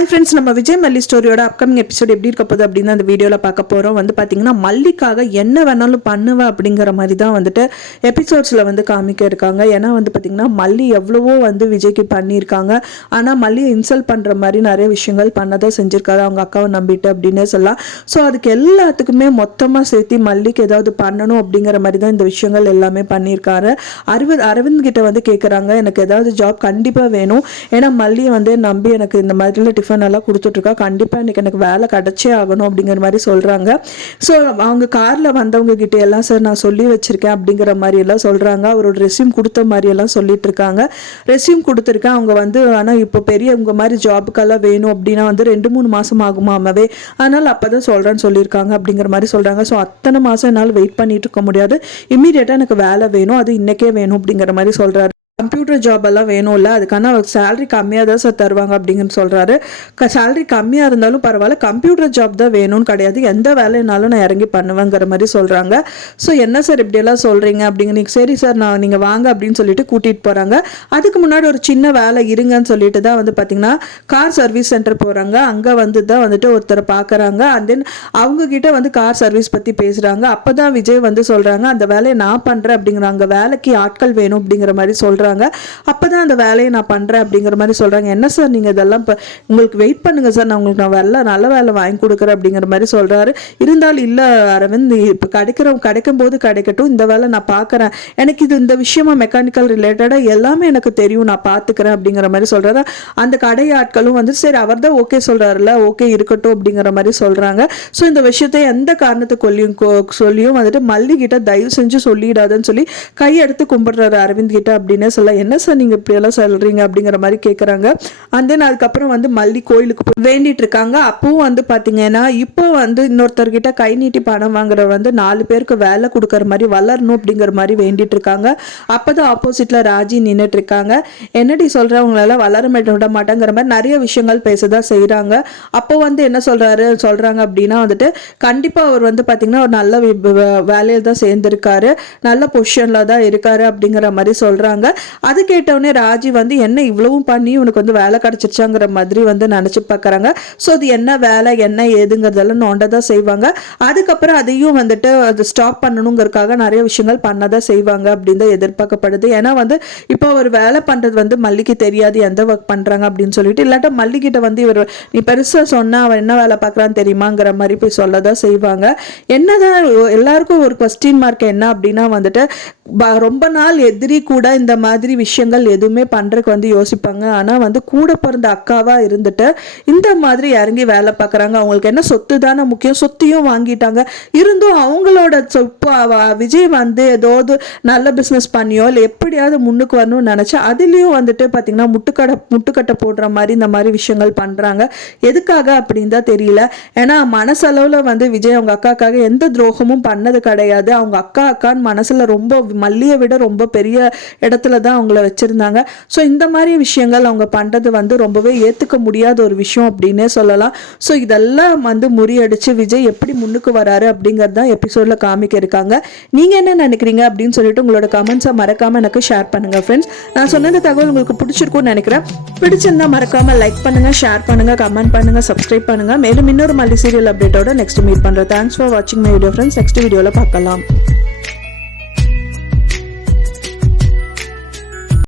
Hi friends, நம்ம விஜய் மல்லி ஸ்டோரியோட upcoming episode எப்படி இருக்க போகுது அப்படின்னு அந்த வீடியோவில் பார்க்க போகிறோம். பார்த்தீங்கன்னா மல்லிக்காக என்ன வேணாலும் பண்ணுவேன் அப்படிங்கிற மாதிரி தான் எபிசோட்ஸில் காமிக்க இருக்காங்க. ஏன்னா பார்த்தீங்கன்னா மல்லி எவ்வளவோ விஜய்க்கு பண்ணியிருக்காங்க. ஆனால் மல்லியை இன்சல்ட் பண்ணுற மாதிரி நிறைய விஷயங்கள் பண்ணதான் செஞ்சுருக்காரு அவங்க அக்காவை நம்பிட்டு அப்படின்னே சொல்லலாம். ஸோ அதுக்கு எல்லாத்துக்குமே மொத்தமாக சேர்த்து மல்லிக்கு ஏதாவது பண்ணணும் அப்படிங்கிற மாதிரி தான் இந்த விஷயங்கள் எல்லாமே பண்ணியிருக்காரு. அரவிந்த் கிட்ட கேட்குறாங்க, எனக்கு ஏதாவது ஜாப் கண்டிப்பாக வேணும், ஏன்னா மல்லியை நம்பி எனக்கு இந்த மாதிரிலாம் டிஃபன் எல்லாம் கொடுத்துட்ருக்கா, கண்டிப்பாக இன்றைக்கி எனக்கு வேலை கிடச்சே ஆகணும் அப்படிங்கிற மாதிரி சொல்கிறாங்க. ஸோ அவங்க காரில் வந்தவங்க கிட்ட எல்லாம் சார் நான் சொல்லி வச்சுருக்கேன் அப்படிங்கிற மாதிரி எல்லாம் சொல்கிறாங்க. அவரோட ரெஸ்யூம் கொடுத்த மாதிரி எல்லாம் சொல்லிட்டு இருக்காங்க. ரெஸ்யூம் கொடுத்துருக்கேன், அவங்க ஆனால் இப்போ பெரிய உங்கள் மாதிரி ஜாபுக்கெல்லாம் வேணும் அப்படின்னா 2-3 மாதம் ஆகுமாமவே, அதனால் அப்போ தான் சொல்கிறேன்னு சொல்லியிருக்காங்க அப்படிங்கிற மாதிரி சொல்கிறாங்க. ஸோ அத்தனை மாதம் என்னால் வெயிட் பண்ணிட்டு இருக்க முடியாது, இம்மீடியட்டாக எனக்கு வேலை வேணும், அது இன்றைக்கே வேணும் அப்படிங்கிற மாதிரி சொல்கிறாரு. கம்ப்யூட்டர் ஜாப் எல்லாம் வேணும் இல்லை, அதுக்கான சேலரி கம்மியாக தான் சார் தருவாங்க அப்படின்னு சொல்கிறாரு. சேலரி கம்மியாக இருந்தாலும் பரவாயில்ல, கம்ப்யூட்டர் ஜாப் தான் வேணும்னு கிடையாது, எந்த வேலைனாலும் நான் இறங்கி பண்ணுவேங்கிற மாதிரி சொல்கிறாங்க. ஸோ என்ன சார் இப்படியெல்லாம் சொல்கிறீங்க அப்படிங்க, சரி சார் நான் நீங்கள் வாங்க அப்படின்னு சொல்லிட்டு கூட்டிகிட்டு போகிறாங்க. அதுக்கு முன்னாடி ஒரு சின்ன வேலை இருங்கன்னு சொல்லிட்டு தான் பார்த்தீங்கன்னா கார் சர்வீஸ் சென்டர் போகிறாங்க. அங்கே தான் ஒருத்தரை பார்க்குறாங்க. அண்ட் தென் அவங்கக்கிட்ட கார் சர்வீஸ் பற்றி பேசுகிறாங்க. அப்போ தான் விஜய் சொல்கிறாங்க, அந்த வேலையை நான் பண்ணுறேன் அப்படிங்கிறாங்க, வேலைக்கு ஆட்கள் வேணும் அப்படிங்கிற மாதிரி சொல்கிறாங்க. அப்பதான் அந்த வேலையை நான் பண்றேன் அப்படிங்கிற மாதிரி சொல்றாங்க. என்ன சார் நீங்க இதெல்லாம் உங்களுக்கு வெயிட் பண்ணுங்க சார், நான் உங்களுக்கு நல்ல வேலை வாங்கி கொடுக்குறேன் அப்படிங்கிற மாதிரி சொல்றாரு. இருந்தாலும் இல்ல அரவிந்த், இப்போ கிடைக்கும் போது கிடைக்கட்டும், இந்த வேலை நான் பார்க்குறேன், எனக்கு இந்த விஷயமா மெக்கானிக்கல் ரிலேட்டடா எல்லாமே எனக்கு தெரியும், நான் பார்த்துக்கிறேன் அப்படிங்கிற மாதிரி சொல்றாரு. அந்த கடை ஆட்களும் சரி அவர் தான் ஓகே சொல்றாருல, ஓகே இருக்கட்டும் அப்படிங்கிற மாதிரி சொல்றாங்க. ஸோ இந்த விஷயத்தை எந்த காரணத்தை சொல்லியும் மல்லி கிட்ட தயவு செஞ்சு சொல்லிடாதுன்னு சொல்லி கையெடுத்து கும்பிடுறாரு அரவிந்த் கிட்ட அப்படின்னு சொல்ல. என்ன சார் நீங்க இப்படி எல்லாம் சொல்றீங்க அப்படிங்கிற மாதிரி கேட்கறாங்க. அண்ட் தென் அதுக்கப்புறம் மல்லி கோயிலுக்கு போய் வேண்டிட்டு இருக்காங்க. அப்பவும் பாத்தீங்கன்னா இப்போ இன்னொருத்தர்கிட்ட கை நீட்டி பணம் வாங்குறவர் 4 பேருக்கு வேலை கொடுக்கற மாதிரி வளரணும் அப்படிங்கிற மாதிரி வேண்டிட்டு இருக்காங்க. அப்பதான் ஆப்போசிட்ல ராஜி நின்றுட்டு இருக்காங்க. என்னடி சொல்றவங்களால வளர விட மாட்டேங்கிற மாதிரி நிறைய விஷயங்கள் பேசதான் செய்யறாங்க. அப்போ என்ன சொல்றாங்க அப்படின்னா கண்டிப்பா அவர் பாத்தீங்கன்னா ஒரு நல்ல வேலையில தான் சேர்ந்திருக்காரு, நல்ல பொசிஷன்ல தான் இருக்காரு அப்படிங்கிற மாதிரி சொல்றாங்க. அது கேட்டவுடனே ராஜி என்ன இவ்வளவும் பண்ணி உனக்கு வேலை கிடைச்சிருச்சாங்கிற மாதிரி நினைச்சு பார்க்கறாங்க. ஸோ அது என்ன வேலை என்ன ஏதுங்கிறதெல்லாம் நோண்டதான் செய்வாங்க. அதுக்கப்புறம் அதையும் அது ஸ்டாப் பண்ணணுங்கிறதுக்காக நிறைய விஷயங்கள் பண்ணதான் செய்வாங்க அப்படின்னு தான் எதிர்பார்க்கப்படுது. ஏன்னா இப்போ அவர் வேலை பண்றது மல்லிக்கு தெரியாது எந்த ஒர்க் பண்றாங்க அப்படின்னு சொல்லிட்டு, இல்லாட்டா மல்லிகிட்ட இவர் நீ பெருசா சொன்னா அவன் என்ன வேலை பார்க்கறான்னு தெரியுமாங்கிற மாதிரி போய் சொல்லதான் செய்வாங்க. என்னதான் எல்லாருக்கும் ஒரு கொஸ்டின் மார்க் என்ன அப்படின்னா ரொம்ப நாள் எதிரி கூட இந்த மாதிரி விஷயங்கள் எதுவுமே பண்றதுக்கு யோசிப்பாங்க. ஆனா கூட பிறந்த அக்காவா இருந்துட்டு இந்த மாதிரி இறங்கி வேலை பார்க்கறாங்க. அவங்களுக்கு என்ன சொத்து தானே முக்கியம், சொத்தையும் வாங்கிட்டாங்க. இருந்தும் அவங்களோட விஜய் ஏதாவது நல்ல பிசினஸ் பண்ணியோ இல்லை எப்படியாவது முன்னுக்கு வரணும்னு நினைச்சா அதுலயும் பாத்தீங்கன்னா முட்டுக்கட்டை போடுற மாதிரி இந்த மாதிரி விஷயங்கள் பண்றாங்க. எதுக்காக அப்படின்னு தான் தெரியல. ஏன்னா மனசளவுல விஜய் அவங்க அக்காக்காக எந்த துரோகமும் பண்ணது கிடையாது. அவங்க அக்கான்னு மனசுல ரொம்ப மல்லியை விட ரொம்ப பெரிய இடத்துல தான் அவங்கள வச்சிருந்தாங்க. ஸோ இந்த மாதிரி விஷயங்கள் அவங்க பண்றது ரொம்பவே ஏத்துக்க முடியாத ஒரு விஷயம் அப்படின்னே சொல்லலாம். ஸோ இதெல்லாம் முறியடிச்சு விஜய் எப்படி முன்னுக்கு வராரு அப்படிங்கிறது தான் எபிசோட்ல காமிக்க இருக்காங்க. நீங்க என்ன நினைக்கிறீங்க அப்படின்னு சொல்லிட்டு உங்களோட கமெண்ட்ஸை மறக்காம எனக்கு ஷேர் பண்ணுங்க ஃப்ரெண்ட்ஸ். நான் சொன்ன தகவல் உங்களுக்கு பிடிச்சிருக்கும்னு நினைக்கிறேன். பிடிச்சிருந்தா மறக்காம லைக் பண்ணுங்க, ஷேர் பண்ணுங்க, கமெண்ட் பண்ணுங்க, சப்ஸ்கிரைப் பண்ணுங்க. மேலும் இன்னொரு மல்லி சீரியல் அப்டேட்டோட நெக்ஸ்ட் மீட் பண்றேன். தேங்க்ஸ் ஃபார் வாட்சிங் மை வீடியோ ஃப்ரெண்ட்ஸ். நெக்ஸ்ட் வீடியோல பார்க்கலாம்.